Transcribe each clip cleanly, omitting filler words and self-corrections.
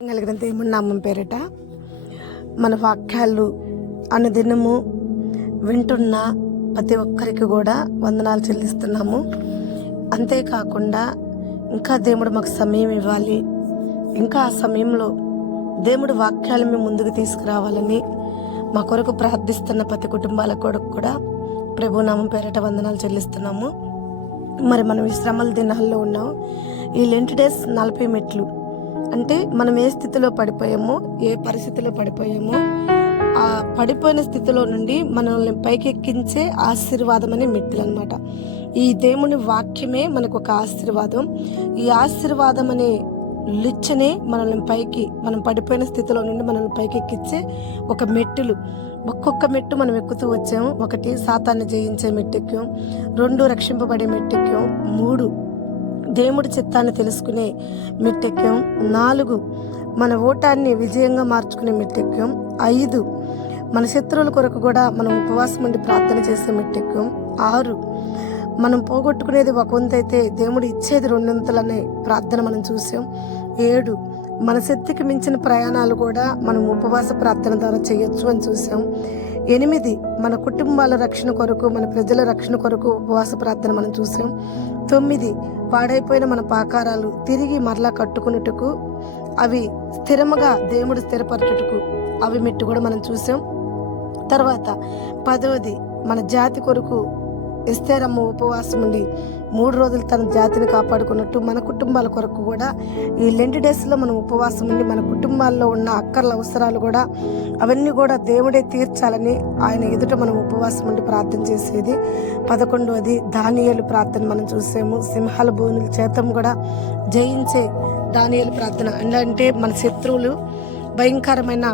కలిగిన దేవుని నామం పేరిట మన వాక్యాలు అనుదినము వింటున్న ప్రతి ఒక్కరికి కూడా వందనాలు చెల్లిస్తున్నాము. అంతేకాకుండా ఇంకా దేవుడు మాకు సమయం ఇవ్వాలి, ఇంకా ఆ సమయంలో దేవుడు వాక్యాలు మేము ముందుకు తీసుకురావాలని మా కొరకు ప్రార్థిస్తున్న ప్రతి కుటుంబాల కొరకు కూడా ప్రభు నామం పేరిట వందనాలు చెల్లిస్తున్నాము. మరి మనం ఈ శ్రమల దినాల్లో ఉన్నాం. ఈ లెంట్ డేస్ 40 మెట్లు అంటే మనం ఏ స్థితిలో పడిపోయామో, ఏ పరిస్థితిలో పడిపోయామో, ఆ పడిపోయిన స్థితిలో నుండి మనల్ని పైకెక్కించే ఆశీర్వాదం అనే మెట్లు అనమాట. ఈ దేవుని వాక్యమే మనకు ఒక ఆశీర్వాదం. ఈ ఆశీర్వాదం అనే లిచ్చనే మనల్ని పైకి, మనం పడిపోయిన స్థితిలో నుండి మనల్ని పైకెక్కించే ఒక మెట్టులు. ఒక్కొక్క మెట్టు మనం ఎక్కుతూ వచ్చాము. 1 సాతాన్ని జయించే మెట్టెక్కాం, 2 రక్షింపబడే మెట్టెక్కాం, 3 దేవుడి చిత్తాన్ని తెలుసుకునే మెట్టెక్కాం, 4 మన ఓటాన్ని విజయంగా మార్చుకునే మెట్టెక్కాం, 5 మన శత్రువుల కొరకు కూడా మనం ఉపవాసం ఉండి ప్రార్థన చేసే మెట్టెక్కాం, 6 మనం పోగొట్టుకునేది ఒక వంతు అయితే దేవుడు ఇచ్చేది 2 వంతులనే ప్రార్థన మనం చూసాం, 7 మన శక్తికి మించిన ప్రయాణాలు కూడా మనం ఉపవాస ప్రార్థన ద్వారా చేయొచ్చు అని చూసాం, 8 మన కుటుంబాల రక్షణ కొరకు, మన ప్రజల రక్షణ కొరకు ఉపవాస ప్రార్థన మనం చూసాం, 9 పాడైపోయిన మన పాకారాలు తిరిగి మరలా కట్టుకున్నట్టుకు, అవి స్థిరముగా దేవుడు స్థిరపరచుటకు అవి మెట్టు కూడా మనం చూసాం. తర్వాత 10 మన జాతి కొరకు ఎస్తేరమ్మ ఉపవాసం ఉండి 3 రోజులు తన జాతిని కాపాడుకున్నట్టు మన కుటుంబాల కొరకు కూడా ఈ లెంట్ డేస్లో మనం ఉపవాసం ఉండి మన కుటుంబాల్లో ఉన్న అక్కర్ల అవసరాలు కూడా అవన్నీ కూడా దేవుడే తీర్చాలని ఆయన ఎదుట మనం ఉపవాసం ఉండి ప్రార్థన చేసేది. 11 దానియేలు ప్రార్థన మనం చూసాము. సింహాల భూముల చేతం కూడా జయించే దానియేలు ప్రార్థన అంటే మన శత్రువులు భయంకరమైన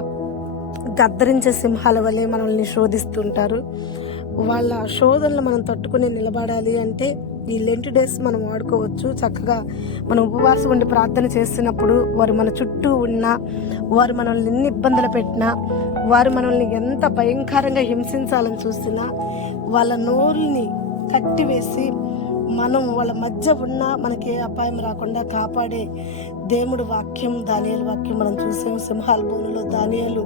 గద్దరించే సింహాల వల్లే మనల్ని శోధిస్తుంటారు. వాళ్ళ శోధనలు మనం తట్టుకుని నిలబడాలి అంటే ఈ లెంట్ డేస్ మనం వాడుకోవచ్చు. చక్కగా మనం ఉపవాసం ఉండి ప్రార్థన చేస్తున్నప్పుడు వారు మన చుట్టూ ఉన్నా, వారు మనల్ని ఎన్ని ఇబ్బందులు పెట్టినా, వారు మనల్ని ఎంత భయంకరంగా హింసించాలని చూసినా, వాళ్ళ నోరుని కట్టివేసి మనం వాళ్ళ మధ్య ఉన్నా మనకి ఏ అపాయం రాకుండా కాపాడే దేవుడు వాక్యం, దానియేలు వాక్యం మనం చూసాము. సింహాల భూమిలో దానియేలు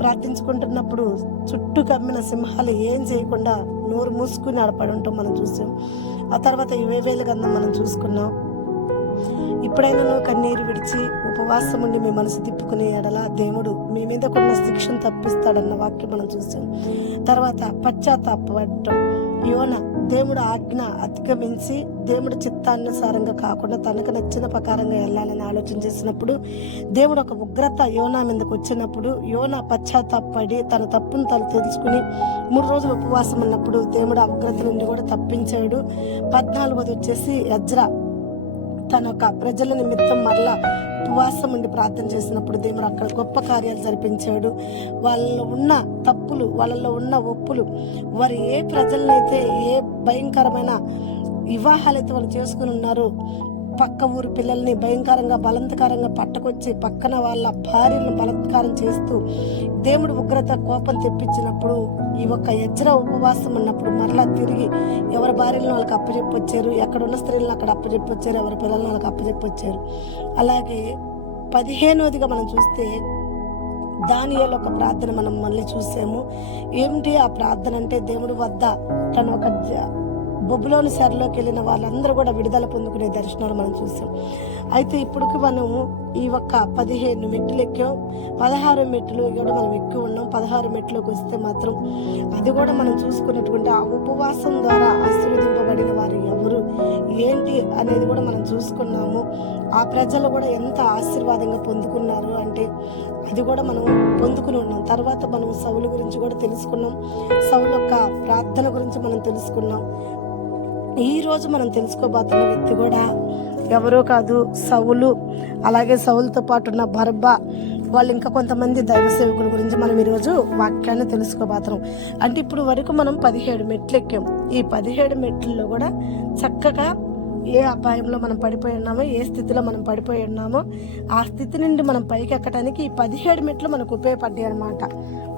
ప్రార్థించుకుంటున్నప్పుడు చుట్టూ కమ్మిన సింహాలు ఏం చేయకుండా నోరు మూసుకుని ఆడపడి ఉంటాం మనం చూసాం. ఆ తర్వాత యోవేలు గ్రంథం మనం చూసుకున్నాం. ఇప్పుడైనా నువ్వు కన్నీరు విడిచి ఉపవాసం ఉండి మీ మనసు తిప్పుకునే ఎడల దేవుడు మీ మీద కొన్న శిక్షను తప్పిస్తాడన్న వాక్యం మనం చూసాం. తర్వాత పశ్చాత్తాపడటం, యోన దేవుడు ఆజ్ఞ అతిక్రమించి దేవుడు చిత్తానుసారంగా కాకుండా తనకు నచ్చిన ప్రకారంగా వెళ్ళాలని ఆలోచన చేసినప్పుడు దేవుడు ఒక ఉగ్రత యోనా మీదకి వచ్చినప్పుడు యోనా పశ్చాత్తాపడి తన తప్పును తను తెలుసుకుని 3 రోజులు ఉపవాసం ఉన్నప్పుడు దేవుడు ఆ ఉగ్రత నుండి కూడా తప్పించాడు. 14 వచ్చేసి ఎజ్రా తన యొక్క ప్రజల నిమిత్తం మరలా ఉపవాసం ఉండి ప్రార్థన చేసినప్పుడు దేవుడు అక్కడ గొప్ప కార్యాలు జరిపించాడు. వాళ్ళలో ఉన్న తప్పులు, వాళ్ళలో ఉన్న ఒప్పులు, వారు ఏ ప్రజలనైతే ఏ భయంకరమైన వివాహాలైతే వాళ్ళు చేసుకుని ఉన్నారో, పక్క ఊరి పిల్లల్ని భయంకరంగా బలత్కారంగా పట్టుకొచ్చి పక్కన వాళ్ళ భార్యలను బలత్కారం చేస్తూ దేవుడు ఉగ్రత కోపం తెప్పించినప్పుడు ఈ ఒక్క ఎజ్రా ఉపవాసం ఉన్నప్పుడు మరలా తిరిగి ఎవరి భార్యలను వాళ్ళకి అప్పచెప్పొచ్చారు, ఎక్కడున్న స్త్రీలను అక్కడ అప్పచెప్పొచ్చారు, ఎవరి పిల్లలను వాళ్ళకి అప్పచెప్పొచ్చారు. అలాగే 15వదిగా మనం చూస్తే దానియేలు ఒక ప్రార్థన మనం మళ్ళీ చూసాము. ఏమిటి ఆ ప్రార్థన అంటే దేవుడి వద్ద తను ఒక బొబ్బులోని సెరలోకి వెళ్ళిన వాళ్ళందరూ కూడా విడుదల పొందుకునే దర్శనాలు మనం చూసాం. అయితే ఇప్పటికి మనం ఈ ఒక్క 15 మెట్లు ఎక్కాం. 16 మెట్లు కూడా మనం ఎక్కువ ఉన్నాం. 16 మెట్లోకి వస్తే మాత్రం అది కూడా మనం చూసుకున్నటువంటి ఆ ఉపవాసం ద్వారా ఆశీర్వదింపబడిన వారు ఎవరు ఏంటి అనేది కూడా మనం చూసుకున్నాము. ఆ ప్రజలు కూడా ఎంత ఆశీర్వాదంగా పొందుకున్నారు అంటే అది కూడా మనం పొందుకుని ఉన్నాం. తర్వాత మనం సౌలు గురించి కూడా తెలుసుకున్నాం. సౌలు యొక్క ప్రార్థన గురించి మనం తెలుసుకున్నాం. ఈ రోజు మనం తెలుసుకోబోతున్న వ్యక్తి కూడా ఎవరో కాదు, సౌలు. అలాగే సౌలుతో పాటు ఉన్న బర్బా, వాళ్ళు ఇంకా కొంతమంది దైవ సేవకుల గురించి మనం ఈరోజు వాక్యాన్ని తెలుసుకోబోతున్నాం. అంటే ఇప్పుడు వరకు మనం 17 మెట్లు ఎక్కాం. ఈ 17 మెట్లలో కూడా చక్కగా ఏ అపాయంలో మనం పడిపోయి ఉన్నామో, ఏ స్థితిలో మనం పడిపోయి ఉన్నామో ఆ స్థితి నుండి మనం పైకి ఎక్కడానికి ఈ 17 మెట్లు మనకు ఉపయోగపడ్డాయి అన్నమాట.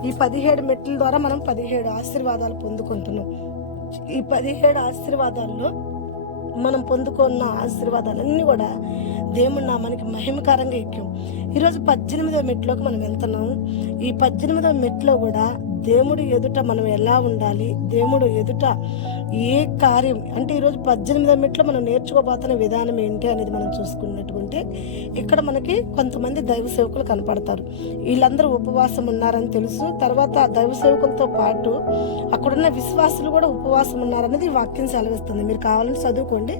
ఈ 17 మెట్ల ద్వారా మనం 17 ఆశీర్వాదాలు పొందుకుంటున్నాం. ఈ 17 ఆశీర్వాదాల్లో మనం పొందుకున్న ఆశీర్వాదాలన్నీ కూడా దేవుడు నామానికి మహిమకరంగా ఎక్కాం. ఈరోజు 18వ మెట్టులోకి మనం వెళ్తున్నాం. ఈ 18వ మెట్టులో కూడా దేవుడు ఎదుట మనం ఎలా ఉండాలి, దేవుడు ఎదుట ఏ కార్యం అంటే ఈరోజు 18వ మెట్లో మనం నేర్చుకోబోతున్న విధానం ఏంటి అనేది మనం చూసుకున్నట్టుకుంటే ఇక్కడ మనకి కొంతమంది దైవ సేవకులు కనపడతారు. వీళ్ళందరూ ఉపవాసం ఉన్నారని తెలుసు. తర్వాత దైవ సేవకులతో పాటు అక్కడున్న విశ్వాసులు కూడా ఉపవాసం ఉన్నారనేది ఈ వాక్యం సెలవిస్తుంది. మీరు కావాలంటే చదువుకోండి.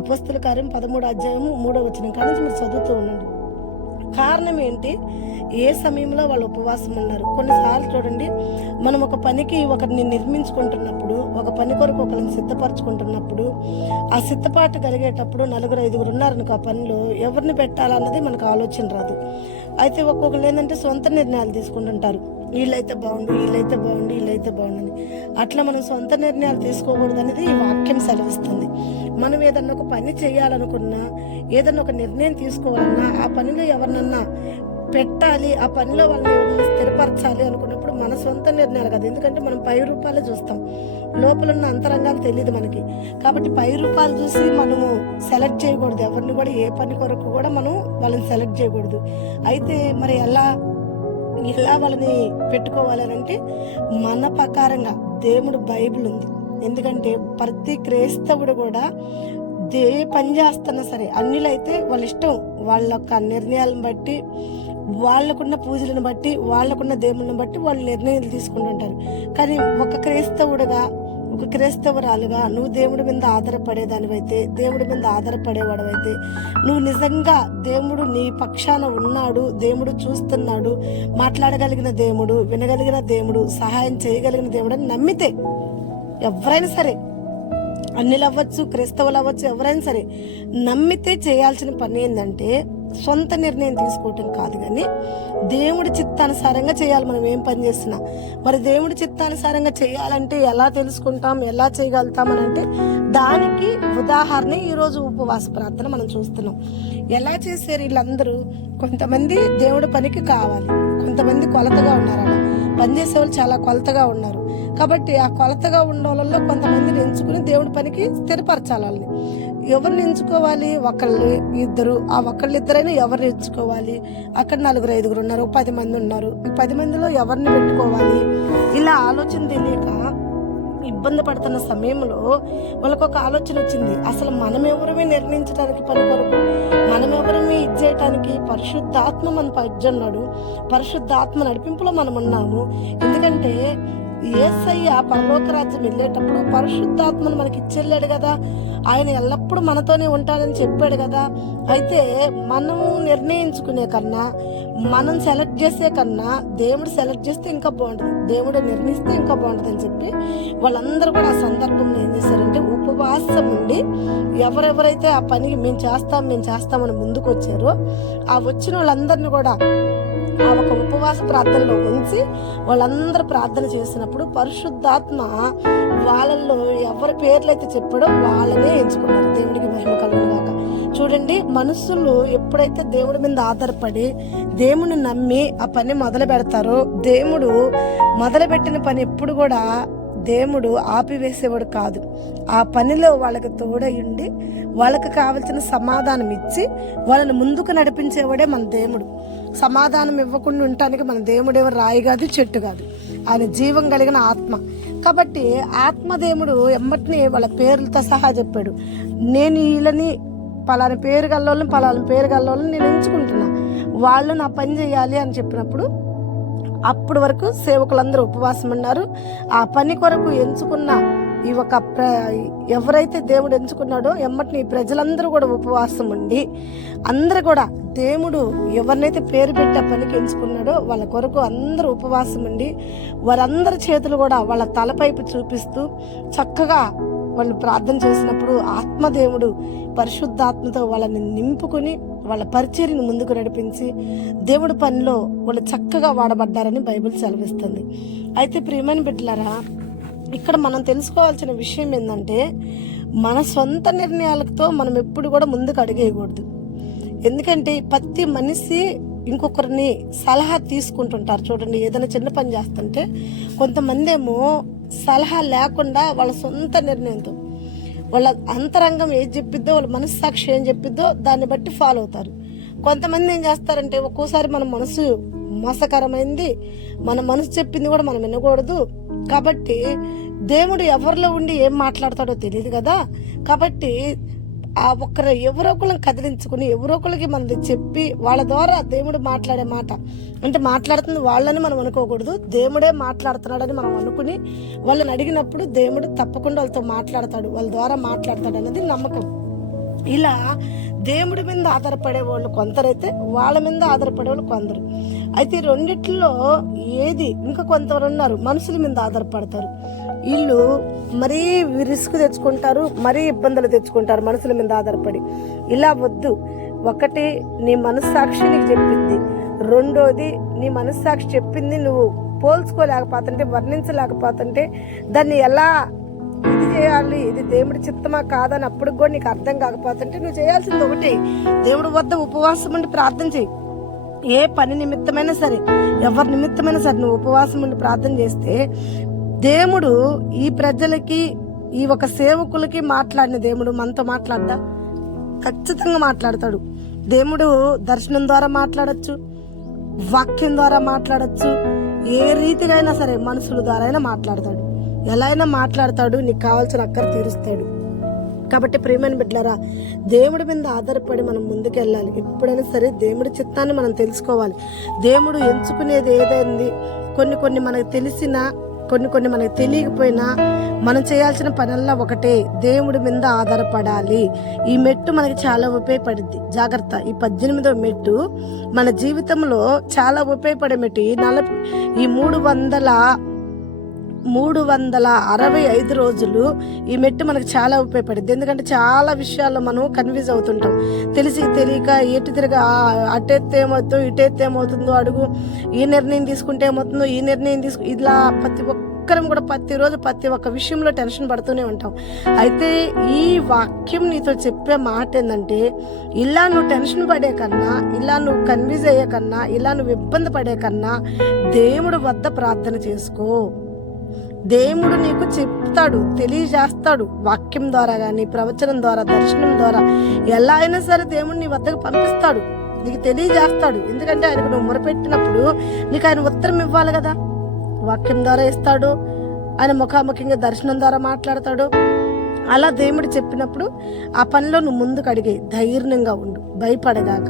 అపోస్తుల కార్యం 13వ అధ్యాయం 3వ వచనం కానీ మీరు చదువుతూ ఉండండి. కారణం ఏంటి, ఏ సమయంలో వాళ్ళు ఉపవాసం ఉన్నారు. కొన్నిసార్లు చూడండి, మనం ఒక పనికి ఒకరిని నిర్మించుకుంటున్నప్పుడు, ఒక పని కొరకు ఒకరిని సిద్ధపరచుకుంటున్నప్పుడు, ఆ సిద్ధపాటు కలిగేటప్పుడు 4-5 ఉన్నారనుకో ఆ పనిలో ఎవరిని పెట్టాలన్నది మనకు ఆలోచన రాదు. అయితే ఒక్కొక్కరు ఏంటంటే సొంత నిర్ణయాలు తీసుకుంటుంటారు. వీళ్ళైతే బాగుండు, వీళ్ళైతే బాగుండు, వీళ్ళైతే బాగుండని. అట్లా మనం సొంత నిర్ణయాలు తీసుకోకూడదు అనేది ఈ వాక్యం సెలవిస్తుంది. మనం ఏదన్నా ఒక పని చేయాలనుకున్నా, ఏదన్నా ఒక నిర్ణయం తీసుకోవాలన్నా, ఆ పనిలో ఎవరినన్నా పెట్టాలి, ఆ పనిలో వాళ్ళని ఎవరిని స్థిరపరచాలి అనుకున్నప్పుడు మన సొంత నిర్ణయాలు కదా. ఎందుకంటే మనం పై రూపాలే చూస్తాం, లోపల ఉన్న అంతరంగాలు తెలియదు మనకి. కాబట్టి పై రూపాలు చూసి మనము సెలెక్ట్ చేయకూడదు. ఎవరిని కూడా ఏ పని కొరకు కూడా మనం వాళ్ళని సెలెక్ట్ చేయకూడదు. అయితే మరి ఎలా వాళ్ళని పెట్టుకోవాలి అంటే మన ప్రకారంగా దేవుడు బైబిల్ ఉంది. ఎందుకంటే ప్రతి క్రైస్తవుడు కూడా పని చేస్తున్నా సరే అన్నిలో అయితే వాళ్ళ ఇష్టం, వాళ్ళ యొక్క నిర్ణయాలను బట్టి, వాళ్ళకున్న పూజలను బట్టి, వాళ్ళకున్న దేవుళ్ళని బట్టి వాళ్ళు నిర్ణయాలు తీసుకుంటుంటారు. కానీ ఒక క్రైస్తవుడుగా, ఒక క్రైస్తవురాలుగా నువ్వు దేవుడి మీద ఆధారపడేదానివైతే, దేవుడి మీద ఆధారపడేవాడవైతే, నువ్వు నిజంగా దేవుడు నీ పక్షాన ఉన్నాడు, దేవుడు చూస్తున్నాడు, మాట్లాడగలిగిన దేవుడు, వినగలిగిన దేవుడు, సహాయం చేయగలిగిన దేవుడు అని నమ్మితే, ఎవరైనా సరే అన్నిలు అవ్వచ్చు, క్రైస్తవులు అవ్వచ్చు, ఎవరైనా సరే నమ్మితే చేయాల్సిన పని ఏంటంటే సొంత నిర్ణయం తీసుకోవటం కాదు, కానీ దేవుడి చిత్తానుసారంగా చేయాలి. మనం ఏం పని చేసినా మరి దేవుడి చిత్తానుసారంగా చేయాలంటే ఎలా తెలుసుకుంటాం, ఎలా చేయగలుగుతాం అని అంటే దానికి ఉదాహరణ ఈరోజు ఉపవాస ప్రార్థన మనం చూస్తున్నాం. ఎలా చేశారు వీళ్ళందరూ? కొంతమంది దేవుడి పనికి కావాలి, కొంతమంది కొలతగా ఉన్నారు. పనిచేసే వాళ్ళు చాలా కొలతగా ఉన్నారు. కాబట్టి ఆ కొలతగా ఉన్న వాళ్ళలో కొంతమందిని ఎంచుకుని దేవుడి పనికి స్థిరపరచాలని. ఎవరిని ఎంచుకోవాలి? ఒకళ్ళు ఇద్దరు. ఆ ఒకళ్ళిద్దరైనా ఎవరిని ఎంచుకోవాలి? అక్కడ 4-5 ఉన్నారు, 10 మంది ఉన్నారు. ఈ 10 మందిలో ఎవరిని పెట్టుకోవాలి? ఇలా ఆలోచన తెలియక ఇబ్బంది పడుతున్న సమయంలో వాళ్ళకు ఒక ఆలోచన వచ్చింది. అసలు మనం ఎవరిని నిర్ణయించడానికి పని కొరకు, మనం ఎవరిని ఇచ్చేయటానికి పరిశుద్ధాత్మ మన పజ్జన్నాడు. పరిశుద్ధాత్మ నడిపింపులో మనం ఉన్నాము. ఎందుకంటే యేసయ్య పరలోక రాజ్యం వెళ్ళేటప్పుడు పరిశుద్ధాత్మను మనకి ఇచ్చెళ్ళాడు కదా. ఆయన ఎల్లప్పుడూ మనతోనే ఉంటాడని చెప్పాడు కదా. అయితే మనము నిర్ణయించుకునే కన్నా, మనం సెలెక్ట్ చేసే కన్నా దేవుడు సెలెక్ట్ చేస్తే ఇంకా బాగుంటుంది, దేవుడు నిర్ణయిస్తే ఇంకా బాగుంటుంది అని చెప్పి వాళ్ళందరూ కూడా ఆ సందర్భంలో ఏం చేశారంటే ఉపవాసం ఉండి ఎవరెవరైతే ఆ పనికి మేము చేస్తామని ముందుకు వచ్చారో ఆ వచ్చిన వాళ్ళందరినీ కూడా ఆ ఒక ఉపవాస ప్రార్థనలో ఉంచి వాళ్ళందరూ ప్రార్థన చేసినప్పుడు పరిశుద్ధాత్మ వాళ్ళల్లో ఎవరి పేర్లైతే చెప్పాడో వాళ్ళనే ఎంచుకున్నారు. దేవుడికి మహిమ కలుగునుగాక. చూడండి, మనుషులు ఎప్పుడైతే దేవుడి మీద ఆధారపడి దేవుడిని నమ్మి ఆ పని మొదలు పెడతారో, దేవుడు మొదలుపెట్టిన పని ఎప్పుడు కూడా దేవుడు ఆపివేసేవాడు కాదు. ఆ పనిలో వాళ్ళకి తోడయుండి వాళ్ళకి కావలసిన సమాధానం ఇచ్చి వాళ్ళని ముందుకు నడిపించేవాడే మన దేవుడు. సమాధానం ఇవ్వకుండా ఉండటానికి మన దేవుడు ఎవరు రాయి కాదు, చెట్టు కాదు, ఆయన జీవం కలిగిన ఆత్మ. కాబట్టి ఆత్మదేవుడు ఎమ్మటిని వాళ్ళ పేర్లతో సహా చెప్పాడు, నేను వీళ్ళని పలానా పేరు గల్లోళ్ళని నేను ఎంచుకుంటున్నా, వాళ్ళు నా పని చేయాలి అని చెప్పినప్పుడు అప్పటి వరకు సేవకులందరూ ఉపవాసం ఉన్నారు. ఆ పని కొరకు ఎంచుకున్న ఈ ఒక ఎవరైతే దేవుడు ఎంచుకున్నాడో ఎమ్మటిని ప్రజలందరూ కూడా ఉపవాసం ఉండి అందరూ కూడా దేవుడు ఎవరినైతే పేరు పెట్టి ఆ పనికి ఎంచుకున్నాడో వాళ్ళ కొరకు అందరూ ఉపవాసం ఉండి వారందరి చేతులు కూడా వాళ్ళ తలపైపు చూపిస్తూ చక్కగా వాళ్ళు ప్రార్థన చేసినప్పుడు ఆత్మదేవుడు పరిశుద్ధాత్మతో వాళ్ళని నింపుకుని వాళ్ళ పరిచర్యను ముందుకు నడిపించి దేవుడి పనిలో వాళ్ళు చక్కగా వాడబడ్డారని బైబిల్ సెలవిస్తుంది. అయితే ప్రియమైన బిడ్డలారా, ఇక్కడ మనం తెలుసుకోవాల్సిన విషయం ఏంటంటే మన సొంత నిర్ణయాలతో మనం ఎప్పుడు కూడా ముందుకు అడిగేయకూడదు. ఎందుకంటే ప్రతి మనిషి ఇంకొకరిని సలహా తీసుకుంటుంటారు. చూడండి, ఏదైనా చిన్న పని చేస్తుంటే కొంతమంది ఏమో సలహా లేకుండా వాళ్ళ సొంత నిర్ణయంతో వాళ్ళ అంతరంగం ఏది చెప్పిద్దో, వాళ్ళ మనస్సాక్షి ఏం చెప్పిద్దో దాన్ని బట్టి ఫాలో అవుతారు. కొంతమంది ఏం చేస్తారంటే ఒక్కోసారి మన మనసు మోసకరమైంది, మన మనసు చెప్పింది కూడా మనం వినకూడదు. కాబట్టి దేవుడు ఎవరిలో ఉండి ఏం మాట్లాడతాడో తెలియదు కదా. కాబట్టి ఆ ఒక్కరు ఎవరో ఒకళ్ళని కదిలించుకుని ఎవరో ఒకరికి మనది చెప్పి వాళ్ళ ద్వారా దేవుడు మాట్లాడే మాట అంటే మాట్లాడుతుంది వాళ్ళని మనం అనుకోకూడదు, దేవుడే మాట్లాడుతున్నాడని మనం అనుకుని వాళ్ళని అడిగినప్పుడు దేవుడు తప్పకుండా వాళ్ళతో మాట్లాడతాడు, వాళ్ళ ద్వారా మాట్లాడతాడు అనేది నమ్మకం. ఇలా దేవుడి మీద ఆధారపడే వాళ్ళు కొందరైతే వాళ్ళ మీద ఆధారపడే వాళ్ళు కొందరు. అయితే ఈ రెండిట్లో ఏది ఇంకా కొంతమంది ఉన్నారు మనుషుల మీద ఆధారపడతారు. వీళ్ళు మరీ రిస్క్ తెచ్చుకుంటారు, మరీ ఇబ్బందులు తెచ్చుకుంటారు మనుషుల మీద ఆధారపడి. ఇలా వద్దు. ఒకటి నీ మనస్సాక్షి నీకు చెప్పింది, రెండోది నీ మనస్సాక్షి చెప్పింది నువ్వు పోల్చుకోలేకపోతుంటే వర్ణించలేకపోతుంటే దాన్ని ఎలా ఇది చేయాలి, ఇది దేవుడి చిత్తమా కాదని అప్పుడు కూడా నీకు అర్థం కాకపోతుంటే నువ్వు చేయాల్సింది ఒకటి, దేవుడి వద్ద ఉపవాసం ఉండి ప్రార్థన చేయి. ఏ పని నిమిత్తమైనా సరే, ఎవరి నిమిత్తమైనా సరే నువ్వు ఉపవాసం ఉండి ప్రార్థన చేస్తే దేవుడు ఈ ప్రజలకి ఈ ఒక సేవకులకి మాట్లాడిన దేవుడు మనతో మాట్లాడ్డా? ఖచ్చితంగా మాట్లాడతాడు. దేవుడు దర్శనం ద్వారా మాట్లాడచ్చు, వాక్యం ద్వారా మాట్లాడచ్చు, ఏ రీతిగా అయినా సరే మనుషుల ద్వారా అయినా మాట్లాడతాడు, ఎలా అయినా మాట్లాడతాడు, నీకు కావాల్సిన అక్కర తీరుస్తాడు. కాబట్టి ప్రియమైన బిడ్డలారా, దేవుడి మీద ఆధారపడి మనం ముందుకెళ్ళాలి. ఎప్పుడైనా సరే దేవుడి చిత్తాన్ని మనం తెలుసుకోవాలి. దేవుడు ఎంచుకునేది ఏదైంది, కొన్ని మనకు తెలిసినా కొన్ని మనకు తెలియకపోయినా మనం చేయాల్సిన పనల్లా ఒకటే, దేవుడి మీద ఆధారపడాలి. ఈ మెట్టు మనకి చాలా ఉపయోగపడుద్ది. జాగ్రత్త, ఈ 18వ మెట్టు మన జీవితంలో చాలా ఉపయోగపడే మెట్టు. ఈ 365 రోజులు ఈ మెట్టు మనకు చాలా ఉపయోగపడింది. ఎందుకంటే చాలా విషయాల్లో మనం కన్ఫ్యూజ్ అవుతుంటాం, తెలియక ఎటు తిరగా అటెత్తే ఏమవుతుందో ఇటెత్తే ఏమవుతుందో అడుగు, ఈ నిర్ణయం తీసుకుంటే ఏమవుతుందో ఈ నిర్ణయం ఇలా ప్రతి ఒక్కరం కూడా ప్రతిరోజు ప్రతి ఒక్క విషయంలో టెన్షన్ పడుతూనే ఉంటాం. అయితే ఈ వాక్యం నీతో చెప్పే మాట ఏంటంటే, ఇలా నువ్వు టెన్షన్ పడే కన్నా, ఇలా నువ్వు కన్ఫ్యూజ్ అయ్యే కన్నా, ఇలా నువ్వు ఇబ్బంది పడే కన్నా దేవుడి వద్ద ప్రార్థన చేసుకో. దేవుడు నీకు చెప్తాడు, తెలియజేస్తాడు. వాక్యం ద్వారా కానీ, ప్రవచనం ద్వారా, దర్శనం ద్వారా ఎలా అయినా సరే దేవుడు నీ వద్దకు పంపిస్తాడు, నీకు తెలియజేస్తాడు. ఎందుకంటే ఆయనకు నువ్వు మొరపెట్టినప్పుడు నీకు ఆయన ఉత్తరం ఇవ్వాలి కదా. వాక్యం ద్వారా ఇస్తాడు, ఆయన ముఖాముఖిగా దర్శనం ద్వారా మాట్లాడతాడు. అలా దేవుడు చెప్పినప్పుడు ఆ పనిలో నువ్వు ముందుకు అడిగే, ధైర్యంగా ఉండు, భయపడగాక.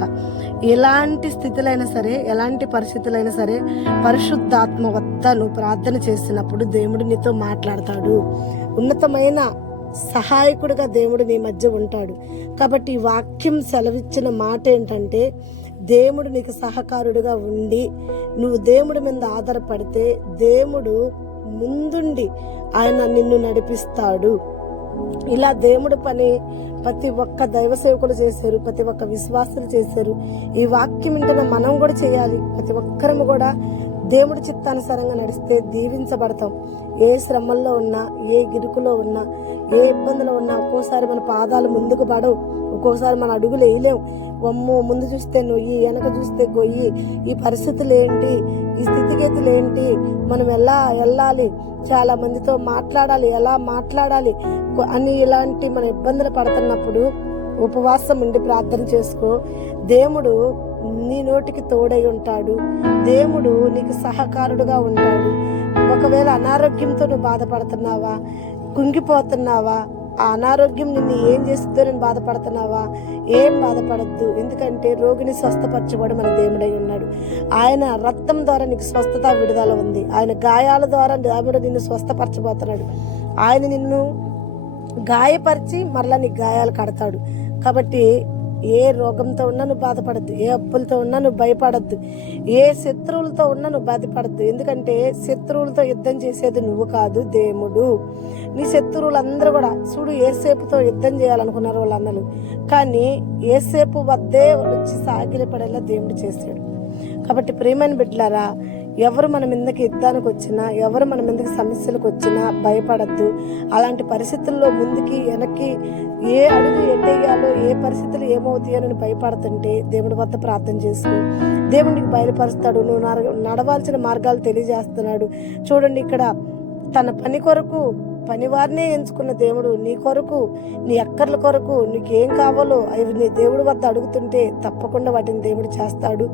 ఎలాంటి స్థితులైనా సరే, ఎలాంటి పరిస్థితులైనా సరే పరిశుద్ధాత్మ వద్ద నువ్వు ప్రార్థన చేసినప్పుడు దేవుడు నీతో మాట్లాడతాడు. ఉన్నతమైన సహాయకుడిగా దేవుడు నీ మధ్య ఉంటాడు. కాబట్టి ఈ వాక్యం సెలవిచ్చిన మాట ఏంటంటే, దేవుడు నీకు సహకారుడిగా ఉండి నువ్వు దేవుడి మీద ఆధారపడితే దేవుడు ముందుండి ఆయన నిన్ను నడిపిస్తాడు. ఇలా దేవుడి పని ప్రతి ఒక్క దైవ సేవకులు చేశారు, ప్రతి ఒక్క విశ్వాసులు చేశారు. ఈ వాక్యం వింటున్న మనం కూడా చేయాలి. ప్రతి ఒక్కరము కూడా దేవుడి చిత్తానుసారంగా నడిస్తే దీవించబడతాం. ఏ శ్రమల్లో ఉన్నా, ఏ గిరుకులో ఉన్నా, ఏ ఇబ్బందులో ఉన్నా ఒక్కోసారి మన పాదాలు ముందుకు పడవు, ఒక్కోసారి మన అడుగులు వేయలేం. వమ్ము, ముందు చూస్తే నొయ్యి, వెనక చూస్తే గొయ్యి, ఈ పరిస్థితులు ఏంటి, ఈ స్థితిగతులు ఏంటి, మనం ఎలా వెళ్ళాలి, చాలా మందితో మాట్లాడాలి, ఎలా మాట్లాడాలి అని ఇలాంటి మన ఇబ్బందులు పడుతున్నప్పుడు ఉపవాసం ఉండి ప్రార్థన చేసుకో. దేవుడు నీ నోటికి తోడై ఉంటాడు, దేవుడు నీకు సహకారుడుగా ఉంటాడు. ఒకవేళ అనారోగ్యంతో నువ్వు బాధపడుతున్నావా, కుంగిపోతున్నావా, ఆ అనారోగ్యం నిన్ను ఏం చేస్తుందో నేను బాధపడుతున్నావా, ఏం బాధపడద్దు. ఎందుకంటే రోగిని స్వస్థపరచబడి మన దేవుడై ఉన్నాడు. ఆయన రక్తం ద్వారా నీకు స్వస్థత, విడుదల ఉంది. ఆయన గాయాల ద్వారా దేవుడు నిన్ను స్వస్థపరచబోతున్నాడు. ఆయన నిన్ను గాయపరిచి మరలా నీకు గాయాలు కడతాడు. కాబట్టి ఏ రోగంతో ఉన్నా నువ్వు బాధపడద్దు, ఏ అప్పులతో ఉన్నా నువ్వు భయపడద్దు, ఏ శత్రువులతో ఉన్నా నువ్వు బాధపడద్దు. ఎందుకంటే శత్రువులతో యుద్ధం చేసేది నువ్వు కాదు, దేవుడు. నీ శత్రువులందరూ కూడా చూడు, ఏసేపుతో యుద్ధం చేయాలనుకున్నారు వాళ్ళన్నలు, కానీ ఏసేపు వద్దే వచ్చి సాగిలపడేలా దేవుడు చేశాడు. కాబట్టి ప్రియమైన బిడ్డలారా, ఎవరు మన మీదకి యుద్ధానికి వచ్చినా, ఎవరు మన మీదకి సమస్యలకు వచ్చినా భయపడద్దు. అలాంటి పరిస్థితుల్లో ముందుకి వెనక్కి ఏ అడుగు ఎట్టేయాలో, ఏ పరిస్థితులు ఏమవుతాయో అని భయపడుతుంటే దేవుడి వద్ద ప్రార్థన చేసుకో. దేవుడికి బయలుపరుస్తాడు, నువ్వు నడవాల్సిన మార్గాలు తెలియజేస్తున్నాడు. చూడండి, ఇక్కడ తన పని కొరకు పనివారినే ఎంచుకున్న దేవుడు నీ కొరకు, నీ అక్కర్ల కొరకు నీకేం కావాలో అవి నీ దేవుడి వద్ద అడుగుతుంటే తప్పకుండా వాటిని దేవుడు చేస్తాడు.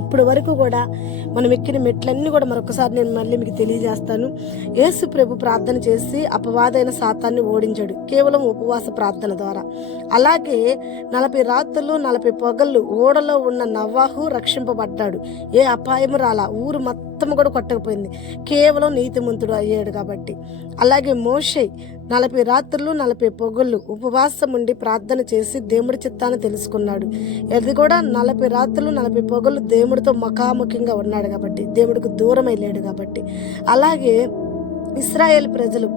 ఇప్పుడు వరకు కూడా మనం ఎక్కిన మెట్లన్నీ కూడా మరొకసారి నేను మళ్ళీ మీకు తెలియజేస్తాను. యేసు ప్రభు ప్రార్థన చేసి అపవాదైన సాతాన్ని ఓడించాడు కేవలం ఉపవాస ప్రార్థన ద్వారా. అలాగే 40 రాత్రులు 40 పగళ్ళు ఓడలో ఉన్న నోవాహు రక్షింపబడ్డాడు. ఏ అపాయము రాలా, ఊరు మొత్తం కూడా కొట్టకపోయింది, కేవలం నీతిమంతుడు అయ్యాడు కాబట్టి. అలాగే మోషే 40 రాత్రులు 40 పగళ్ళు ఉపవాసం ఉండి ప్రార్థన చేసి దేవుడి చిత్తాన్ని తెలుసుకున్నాడు. అది కూడా 40 రాత్రులు 40 పగళ్ళు దేవుడితో ముఖాముఖిగా ఉన్నాడు కాబట్టి, దేవుడికి దూరం అయ్యాడు కాబట్టి. అలాగే ఇశ్రాయేల్ ప్రజలు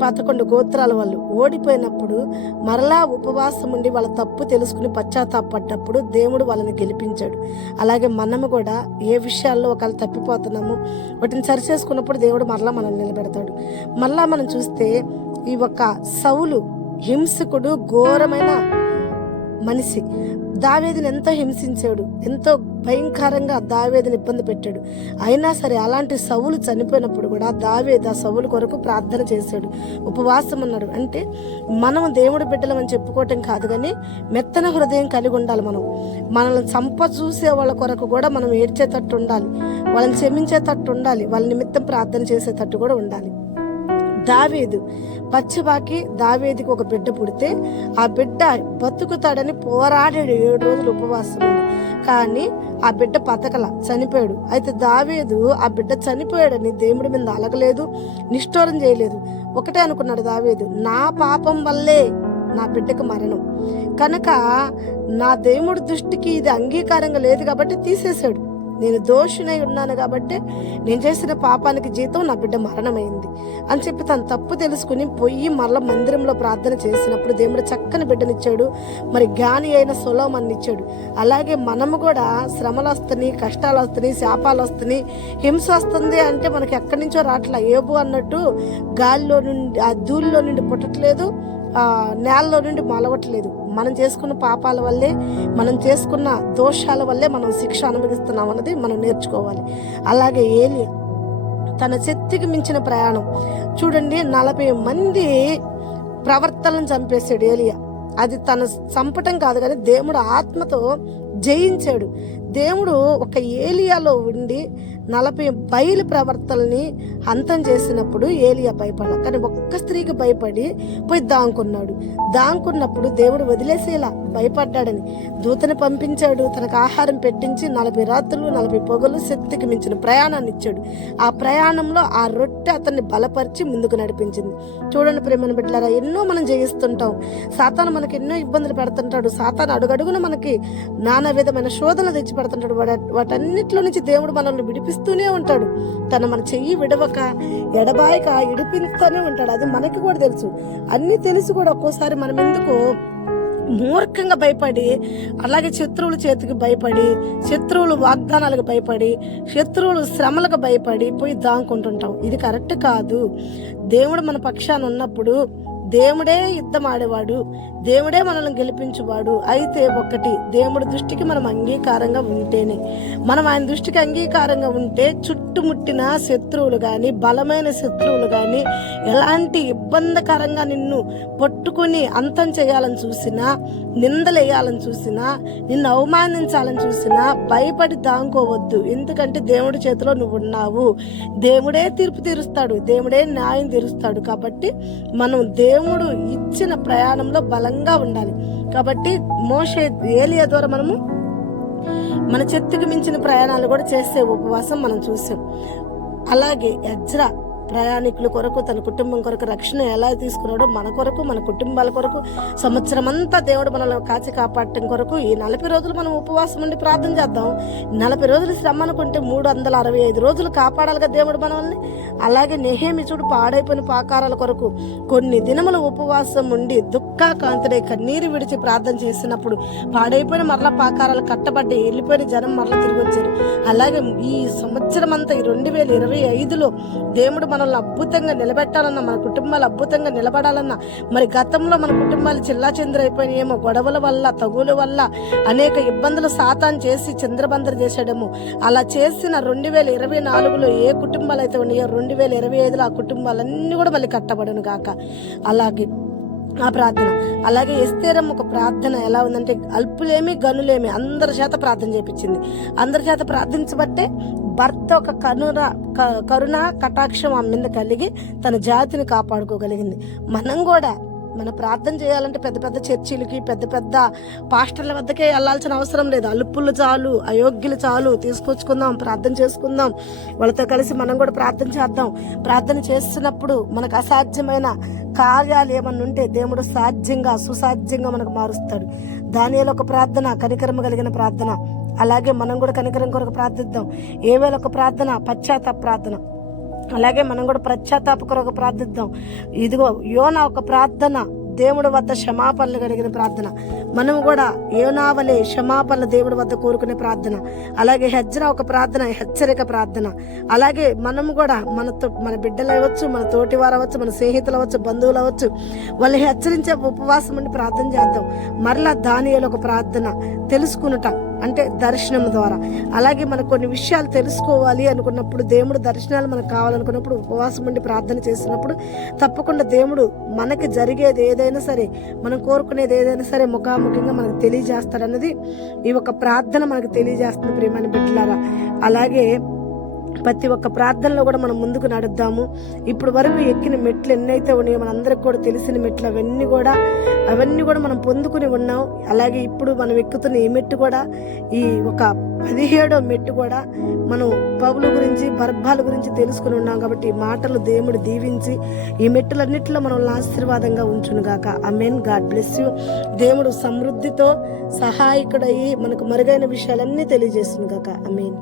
11 గోత్రాల వాళ్ళు ఓడిపోయినప్పుడు మరలా ఉపవాసం ఉండి వాళ్ళ తప్పు తెలుసుకుని పశ్చాత్తాపడ్డప్పుడు దేవుడు వాళ్ళని గెలిపించాడు. అలాగే మనము కూడా ఏ విషయాల్లో ఒకళ్ళు తప్పిపోతున్నామో వాటిని సరి చేసుకున్నప్పుడు దేవుడు మరలా మనల్ని నిలబెడతాడు. మరలా మనం చూస్తే ఈ ఒక్క సౌలు హింసకుడు, ఘోరమైన మనిషి, దావీదుని ఎంతో హింసించాడు, ఎంతో భయంకరంగా దావీదుని ఇబ్బంది పెట్టాడు. అయినా సరే అలాంటి సౌలు చనిపోయినప్పుడు కూడా దావీదు ఆ సౌలు కొరకు ప్రార్థన చేశాడు, ఉపవాసం ఉన్నాడు. అంటే మనం దేవుడి బిడ్డలమని చెప్పుకోవటం కాదు, కానీ మెత్తన హృదయం కలిగి ఉండాలి. మనల్ని చూసే వాళ్ళ కొరకు కూడా మనం ఏడ్చేటట్టు ఉండాలి, వాళ్ళని క్షమించేటట్టు ఉండాలి, వాళ్ళ నిమిత్తం ప్రార్థన చేసేటట్టు కూడా ఉండాలి. దావీదు పచ్చిబాకి దావీదుకి ఒక బిడ్డ పుడితే ఆ బిడ్డ బతుకుతాడని పోరాడాడు 7 రోజులు ఉపవాసం ఉంది. కానీ ఆ బిడ్డ బతకల, చనిపోయాడు. అయితే దావీదు ఆ బిడ్డ చనిపోయాడని దేవుడి మీద అలగలేదు, నిష్ఠూరం చేయలేదు. ఒకటే అనుకున్నాడు దావీదు, నా పాపం వల్లే నా బిడ్డకు మరణం కనుక నా దేవుడి దృష్టికి ఇది అంగీకారంగా లేదు కాబట్టి తీసేశాడు. నేను దోషినై ఉన్నాను కాబట్టి నేను చేసిన పాపానికి జీతం నా బిడ్డ మరణమైంది అని చెప్పి తను తప్పు తెలుసుకుని పోయి మళ్ళీ మందిరంలో ప్రార్థన చేసినప్పుడు దేవుడు చక్కని బిడ్డనిచ్చాడు. మరి జ్ఞాని అయిన సొలొమోనుని ఇచ్చాడు. అలాగే మనము కూడా శ్రమలు వస్తున్నాయి, కష్టాలు వస్తున్నాయి, శాపాలు వస్తున్నాయి, హింస వస్తుంది అంటే మనకి ఎక్కడి నుంచో రావట్లా. ఏబు అన్నట్టు గాలిలో నుండి, ఆ ధూళిలో నుండి పుట్టట్లేదు, నేలలో నుండి మొలవట్లేదు. మనం చేసుకున్న పాపాల వల్లే, మనం చేసుకున్న దోషాల వల్లే మనం శిక్ష అనుభవిస్తున్నాం అన్నది మనం నేర్చుకోవాలి. అలాగే ఏలియా తన శక్తికి మించిన ప్రయాణం చూడండి, 40 మంది ప్రవర్తనను చంపేశాడు ఏలియా. అది తన చంపటం కాదు కానీ దేవుడు ఆత్మతో జయించాడు. దేవుడు ఒక ఏలియాలో ఉండి 40 బయలు ప్రవర్తనని అంతం చేసినప్పుడు ఏలియా భయపడాల, కానీ ఒక్క స్త్రీకి భయపడి పోయి దాంకున్నప్పుడు దేవుడు వదిలేసేలా భయపడ్డాడని దూతని పంపించాడు, తనకు ఆహారం పెట్టించి 40 రాత్రులు 40 పగలు శక్తికి మించిన ప్రయాణాన్ని ఇచ్చాడు. ఆ ప్రయాణంలో ఆ రొట్టె అతన్ని బలపరిచి ముందుకు నడిపించింది. చూడండి ప్రేమను బిడ్డలారా, ఎన్నో మనం జయిస్తుంటాం, సాతాను మనకి ఎన్నో ఇబ్బందులు పెడుతుంటాడు, సాతాను అడుగడుగున మనకి నానా విధమైన శోధనలు తెచ్చి పెడుతుంటాడు. వాటన్నిటిలో నుంచి దేవుడు మనల్ని విడిపిస్తూనే ఉంటాడు. మన చెయ్యి విడవక ఎడబాయక ఇడిపిస్తూనే ఉంటాడు. అది మనకి కూడా తెలుసు. అన్ని తెలిసి కూడా ఒక్కోసారి మనం ఎందుకు మూర్ఖంగా భయపడి, అలాగే శత్రువుల చేతికి భయపడి, శత్రువులు వాగ్దానాలకు భయపడి, శత్రువులు శ్రమలకు భయపడి పోయి దాంకుంటుంటాం. ఇది కరెక్ట్ కాదు. దేవుడు మన పక్షాన ఉన్నప్పుడు దేవుడే యుద్ధం ఆడేవాడు, దేవుడే మనల్ని గెలిపించువాడు. అయితే ఒకటి, దేవుడి దృష్టికి మనం అంగీకారంగా ఉంటేనే, మనం ఆయన దృష్టికి అంగీకారంగా ఉంటే చుట్టుముట్టిన శత్రువులు కానీ, బలమైన శత్రువులు కానీ, ఎలాంటి ఇబ్బందికరంగా నిన్ను పట్టుకుని అంతం చేయాలని చూసినా, నిందలేయాలని చూసినా, నిన్ను అవమానించాలని చూసినా భయపడి దాంకోవద్దు. ఎందుకంటే దేవుడి చేతిలో నువ్వు ఉన్నావు. దేవుడే తీర్పు తీరుస్తాడు, దేవుడే న్యాయం తీరుస్తాడు. కాబట్టి మనం దేవుడు ఇచ్చిన ప్రయాణంలో బలంగా ఉండాలి. కాబట్టి మోషే, ఏలియా ద్వారా మనము మన శక్తికి మించిన ప్రయాణాలు కూడా చేసే ఉపవాసం మనం చూసాం. అలాగే ఎజ్రా ప్రయాణికుల కొరకు, తన కుటుంబం కొరకు రక్షణ ఎలా తీసుకున్నాడో మన కొరకు, మన కుటుంబాల కొరకు, సంవత్సరం అంతా దేవుడు మనల్ని కాచి కాపాడటం కొరకు ఈ 40 రోజులు మనం ఉపవాసం ఉండి ప్రార్థన చేద్దాం. 40 రోజులు శ్రమ అనుకుంటే 365 రోజులు కాపాడాలిగా దేవుడు మనల్ని. అలాగే నెహెమీ చూడు, పాడైపోయిన పాకారాల కొరకు కొన్ని దినములు ఉపవాసం ఉండి దుఃఖాకాంతుడై కన్నీరు విడిచి ప్రార్థన చేసినప్పుడు పాడైపోయిన మరలా పాకారాలు కట్టబడ్డాయి, వెళ్ళిపోయిన జనం మరలా తిరిగి వచ్చారు. అలాగే ఈ సంవత్సరం అంతా ఈ 2025లో దేవుడు మనల్ని అద్భుతంగా నిలబెట్టాలన్నా, మన కుటుంబాలు అద్భుతంగా నిలబడాలన్నా, మరి గతంలో మన కుటుంబాలు చిల్లాచెందరైపోయినాయేమో, గొడవల వల్ల, తగుల వల్ల అనేక ఇబ్బందులు సాతాను చేసి చంద్రబందరు చేసాడేమో. అలా చేసిన 2024లో ఏ కుటుంబాలు అయితే ఉన్నాయో 2025లో ఆ కుటుంబాలన్నీ కూడా మళ్ళీ కట్టబడును గాక. అలాగే ఆ ప్రార్థన, అలాగే ఎస్తేరమ్మ ఒక ప్రార్థన ఎలా ఉందంటే, అల్పులేమి గనులేమి అందరి చేత ప్రార్థన చేపించింది. అందరి చేత ప్రార్థించబట్టే భర్త ఒక కరుణ కటాక్షం ఆమె మీద కలిగి తన జాతిని కాపాడుకోగలిగింది. మనం కూడా మన ప్రార్థన చేయాలంటే పెద్ద పెద్ద చర్చిలకి, పెద్ద పెద్ద పాస్టర్ల వద్దకే వెళ్ళాల్సిన అవసరం లేదు. అల్పులు చాలు, అయోగ్యులు చాలు, తీసుకొచ్చుకుందాం, ప్రార్థన చేసుకుందాం, వాళ్ళతో కలిసి మనం కూడా ప్రార్థన చేద్దాం. ప్రార్థన చేస్తున్నప్పుడు మనకు అసాధ్యమైన కార్యాలు ఏమన్నా ఉంటే దేవుడు సాధ్యంగా, సుసాధ్యంగా మనకు మారుస్తాడు. దానియేలు ఒక ప్రార్థన, కనికరమ కలిగిన ప్రార్థన. అలాగే మనం కూడా కనికరం కొరకు ప్రార్థిద్దాం. ఏవేళ ఒక ప్రార్థన, పశ్చాత్తాప ప్రార్థన. అలాగే మనం కూడా పశ్చాత్తాప కొరకు ప్రార్థిద్దాం. ఇదిగో యోనా ఒక ప్రార్థన, దేవుడి వద్ద క్షమాపణలు కలిగిన ప్రార్థన. మనం కూడా యోనావలే క్షమాపణలు దేవుడి వద్ద కోరుకునే ప్రార్థన. అలాగే హెజ్రా ఒక ప్రార్థన, హెచ్చరిక ప్రార్థన. అలాగే మనం కూడా మన బిడ్డలు అవ్వచ్చు, మన తోటి వారు అవ్వచ్చు, మన స్నేహితులు అవ్వచ్చు, బంధువులు అవ్వచ్చు, వాళ్ళు హెచ్చరించే ఉపవాసం ఉండి ప్రార్థన చేద్దాం. మరలా దానియేలు ఒక ప్రార్థన, తెలుసుకునుట అంటే దర్శనం ద్వారా. అలాగే మనకు కొన్ని విషయాలు తెలుసుకోవాలి అనుకున్నప్పుడు, దేవుడు దర్శనాలు మనకు కావాలనుకున్నప్పుడు, ఉపవాసం ఉండి ప్రార్థన చేసినప్పుడు తప్పకుండా దేవుడు మనకి జరిగేది ఏదైనా సరే, మనం కోరుకునేది ఏదైనా సరే ముఖాముఖంగా మనకు తెలియజేస్తాడన్నది ఈ ఒక ప్రార్థన మనకు తెలియజేస్తుంది ప్రియమైన బిడ్డలారా. అలాగే ప్రతి ఒక్క ప్రార్థనలో కూడా మనం ముందుకు నడుద్దాము. ఇప్పుడు వరకు ఎక్కిన మెట్లు ఎన్నైతే ఉన్నాయో మనందరికి కూడా తెలిసిన మెట్లు అవన్నీ కూడా మనం పొందుకుని ఉన్నాం. అలాగే ఇప్పుడు మనం ఎక్కుతున్న ఈ మెట్టు కూడా, ఈ ఒక 17వ మెట్టు కూడా మనం పౌలు గురించి, బర్బాల గురించి తెలుసుకుని ఉన్నాం. కాబట్టి ఈ మాటలు దేవుడు దీవించి ఈ మెట్టులన్నిటిలో మనల్ని ఆశీర్వాదంగా ఉంచును గాక. ఆమేన్. God bless you. దేవుడు సమృద్ధితో సహాయకుడయ్యి మనకు మరుగైన విషయాలన్నీ తెలియజేస్తుంది గాక. ఆమేన్.